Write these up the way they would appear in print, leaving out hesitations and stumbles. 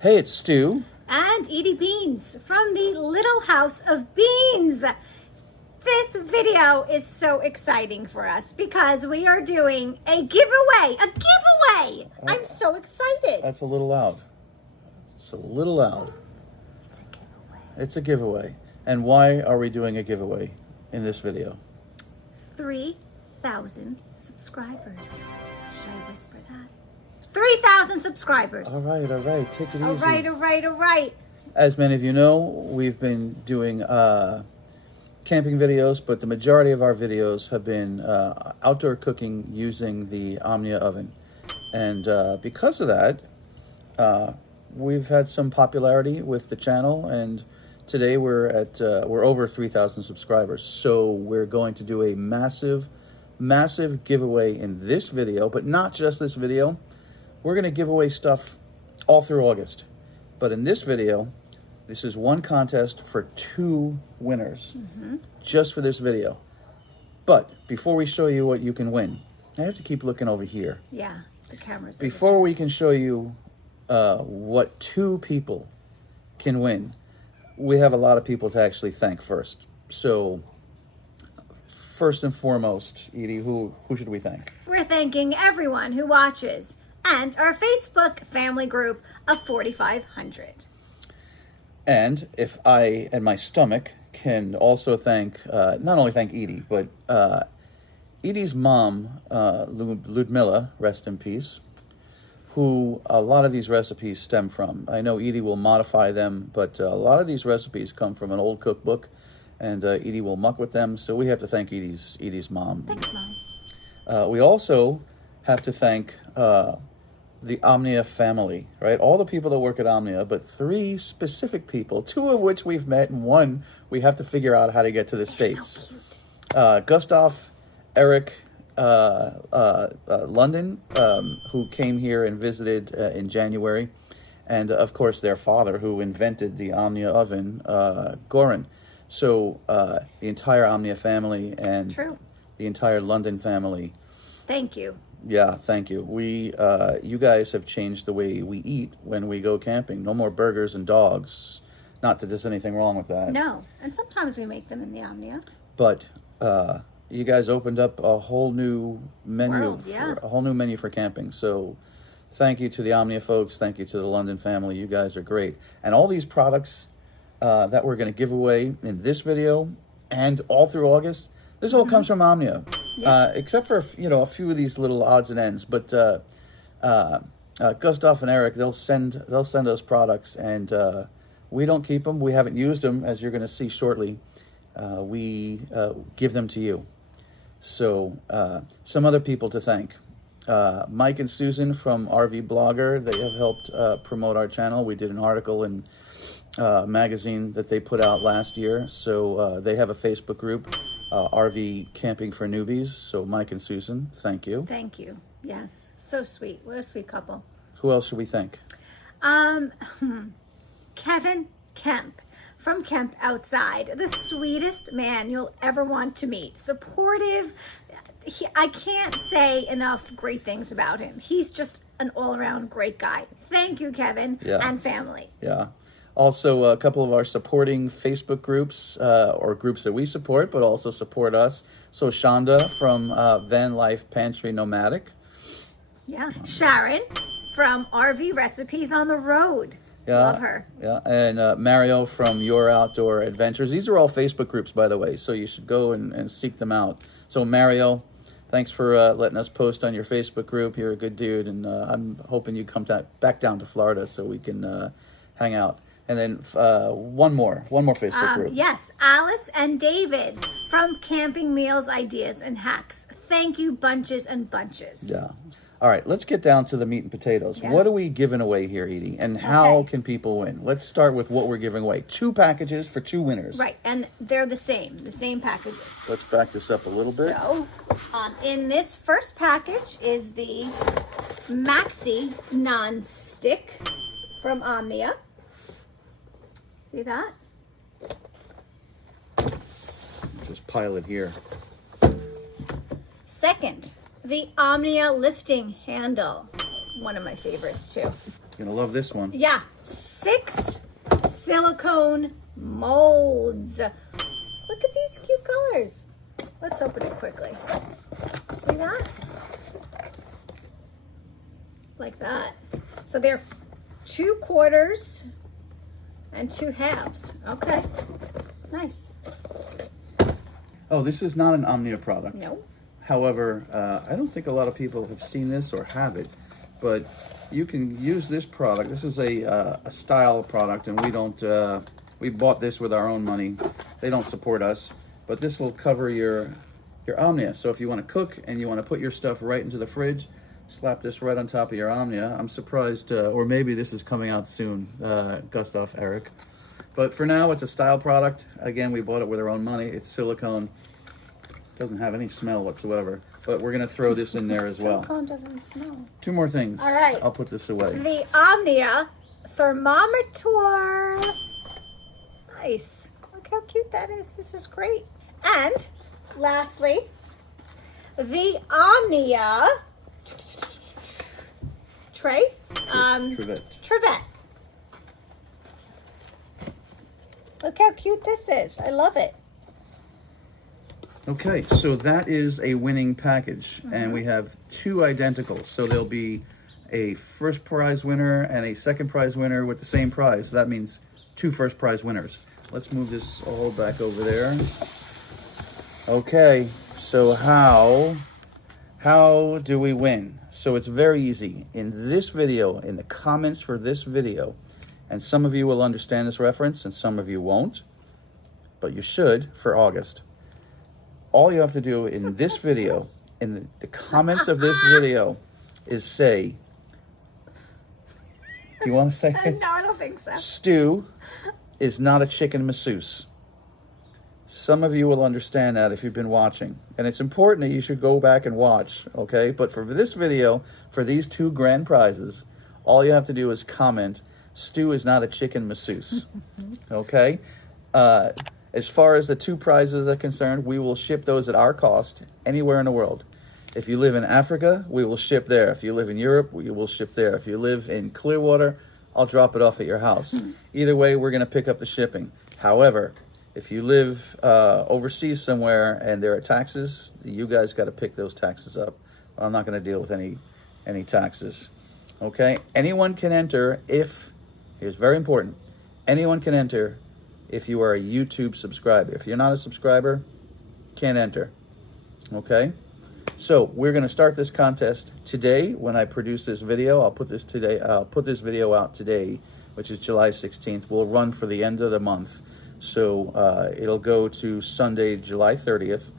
Hey, it's Stu. And Edie Beans from the Little House of Beans. This video is so exciting for us because we are doing a giveaway. I'm so excited. That's a little loud. It's a little loud. It's a giveaway. It's a giveaway. And why are we doing a giveaway in this video? 3,000 subscribers. Should I whisper that? 3,000 subscribers. All right. Take it easy. All right. As many of you know, we've been doing camping videos, but the majority of our videos have been outdoor cooking using the Omnia Oven. And because of that, we've had some popularity with the channel, and today we're over 3,000 subscribers. So we're going to do a massive giveaway in this video, but not just this video. We're going to give away stuff all through August. But in this video, this is one contest for 2 winners, just for this video. But before we show you what you can win, I have to keep looking over here. Yeah, the camera's Before we can show you what 2 people can win, we have a lot of people to actually thank first. So first and foremost, Edie, who should we thank? We're thanking everyone who watches and our Facebook family group of 4,500. And if I and my stomach can also thank, not only thank Edie, but Edie's mom, Ludmilla, rest in peace, who a lot of these recipes stem from. I know Edie will modify them, but a lot of these recipes come from an old cookbook, and Edie will muck with them. So we have to thank Edie's mom. Thanks, Mom. We also have to thank the Omnia family, right? All the people that work at Omnia, but 3 specific people, 2 of which we've met, and 1 we have to figure out how to get to the States. So cute. Gustav, Eric, London, who came here and visited in January, and of course their father, who invented the Omnia Oven, Goran. So the entire Omnia family and the entire London family. Thank you. Yeah, thank you. You guys have changed the way we eat when we go camping. No more burgers and dogs. Not that there's anything wrong with that. No, and sometimes we make them in the Omnia. But you guys opened up a whole new menu, a whole new menu for camping. So thank you to the Omnia folks. Thank you to the London family. You guys are great. And all these products that we're going to give away in this video and all through August, this all comes from Omnia. Except for a few of these little odds and ends, but Gustav and Eric, they'll send us products, and we don't keep them. We haven't used them, as you're going to see shortly. We give them to you. So some other people to thank: Mike and Susan from RV Blogger. They have helped promote our channel. We did an article in a magazine that they put out last year. So they have a Facebook group. RV Camping for Newbies. So Mike and Susan, thank you. Thank you. Yes, so sweet. What a sweet couple. Who else should we thank? Kevin Kemp from Kemp Outside, the sweetest man you'll ever want to meet. Supportive. I can't say enough great things about him. He's just an all-around great guy. Thank you, Kevin, and family. Yeah. Also, a couple of our supporting Facebook groups, or groups that we support, but also support us. So Shonda from Van Life Pantry Nomadic. Yeah. Sharon from RV Recipes on the Road. Yeah. Love her. Yeah. And Mario from Your Outdoor Adventures. These are all Facebook groups, by the way, so you should go and seek them out. So Mario, thanks for letting us post on your Facebook group. You're a good dude, and I'm hoping you come back down to Florida so we can hang out. And then one more Facebook group. Yes, Alice and David from Camping Meals, Ideas, and Hacks. Thank you bunches and bunches. Yeah. All right, let's get down to the meat and potatoes. Yeah. What are we giving away here, Edie? And how can people win? Let's start with what we're giving away. 2 packages for 2 winners. Right, and they're the same packages. Let's back this up a little bit. So, in this first package is the Maxi Non-Stick from Omnia. See that? Just pile it here. Second, the Omnia lifting handle. One of my favorites too. You're gonna love this one. Yeah, 6 silicone molds. Look at these cute colors. Let's open it quickly. See that? Like that. So they're 2 quarters and 2 halves. Okay, nice. Oh, this is not an Omnia product. No. However, I don't think a lot of people have seen this or have it, but you can use this product. This is a style product, and we don't. We bought this with our own money. They don't support us, but this will cover your Omnia. So if you want to cook and you want to put your stuff right into the fridge, slap this right on top of your Omnia. I'm surprised, or maybe this is coming out soon, Gustav, Eric. But for now, it's a style product. Again, we bought it with our own money. It's silicone. Doesn't have any smell whatsoever. But we're going to throw this in there as well. Silicone doesn't smell. 2 more things. All right. I'll put this away. The Omnia thermometer. Nice. Look how cute that is. This is great. And lastly, the Omnia tray. Trivet. Look how cute this is. I love it. Okay, so that is a winning package, and we have 2 identical. So there'll be a first prize winner and a second prize winner with the same prize. That means 2 first prize winners. Let's move this all back over there. Okay, so how do we win? So it's very easy. In this video, in the comments for this video, and some of you will understand this reference and some of you won't, but you should for August. All you have to do in this video, in the comments of this video, is say, do you want to say it? No, I don't think so. Stu is not a chicken masseuse. Some of you will understand that if you've been watching. And it's important that you should go back and watch, okay? But for this video, for these 2 grand prizes, all you have to do is comment, Stu is not a chicken masseuse, okay? As far as the 2 prizes are concerned, we will ship those at our cost anywhere in the world. If you live in Africa, we will ship there. If you live in Europe, we will ship there. If you live in Clearwater, I'll drop it off at your house. Either way, we're going to pick up the shipping. However, if you live overseas somewhere and there are taxes, you guys got to pick those taxes up. I'm not going to deal with any taxes. Okay? Anyone can enter if, here's very important, anyone can enter if you are a YouTube subscriber. If you're not a subscriber, can't enter. Okay? So we're going to start this contest today. When I produce this video, I'll put this video out today, which is July 16th. We'll run for the end of the month. So it'll go to Sunday, July 30th.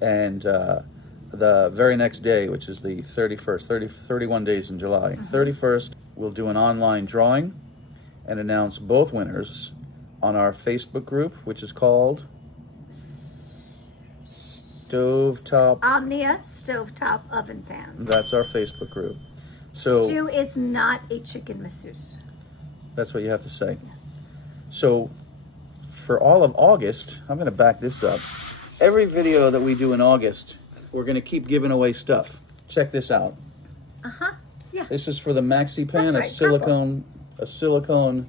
And the very next day, which is the 31st, 31 days in July. 31st, we'll do an online drawing and announce both winners on our Facebook group, which is called Omnia Stovetop Oven Fans. That's our Facebook group. So Stu is not a chicken masseuse. That's what you have to say. So for all of August, I'm going to back this up. Every video that we do in August, we're going to keep giving away stuff. Check this out. Yeah. This is for the maxi pan, That's right, a silicone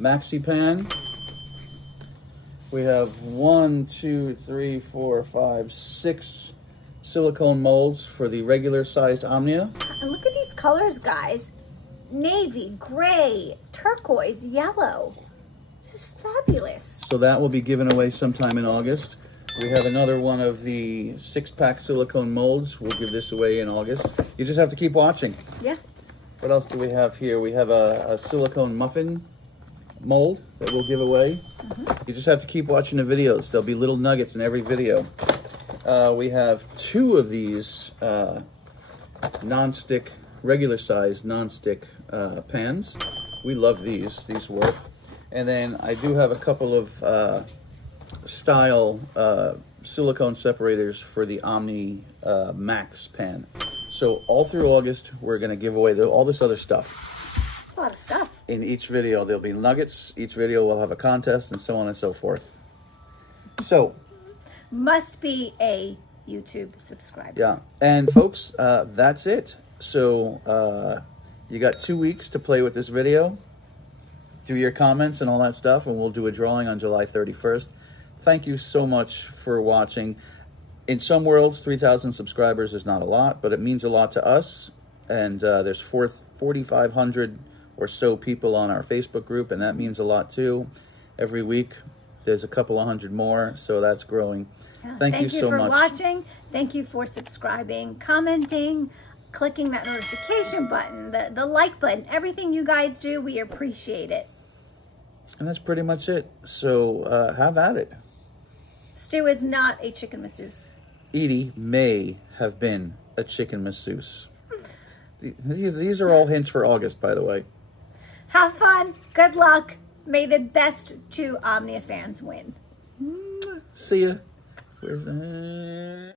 maxi pan. We have 1, 2, 3, 4, 5, 6 silicone molds for the regular sized Omnia. And look at these colors, guys. Navy, gray, turquoise, yellow. This is fabulous. So that will be given away sometime in August. We have another one of the 6-pack silicone molds. We'll give this away in August. You just have to keep watching. Yeah. What else do we have here? We have a silicone muffin mold that we'll give away. You just have to keep watching the videos. There'll be little nuggets in every video. We have 2 of these non-stick, regular size non-stick pans. We love these. These work. And then I do have a couple of style silicone separators for the Omni Max pan. So all through August, we're going to give away all this other stuff. It's a lot of stuff. In each video, there'll be nuggets. Each video will have a contest and so on and so forth. So, must be a YouTube subscriber. yeah. And folks, that's it. So, You got 2 weeks to play with this video through your comments and all that stuff, and we'll do a drawing on July 31st. Thank you so much for watching. In some worlds, 3,000 subscribers is not a lot, but it means a lot to us. And there's 4,500 or so people on our Facebook group, and that means a lot too. Every week, there's a couple of hundred more, so that's growing. Yeah. Thank you so much. Thank you for watching. Thank you for subscribing, commenting, clicking that notification button, the like button. Everything you guys do, we appreciate it. And that's pretty much it. So have at it. Stu is not a chicken masseuse. Edie may have been a chicken masseuse. These are all hints for August, by the way. Have fun. Good luck. May the best 2 Omnia fans win. See ya. Where's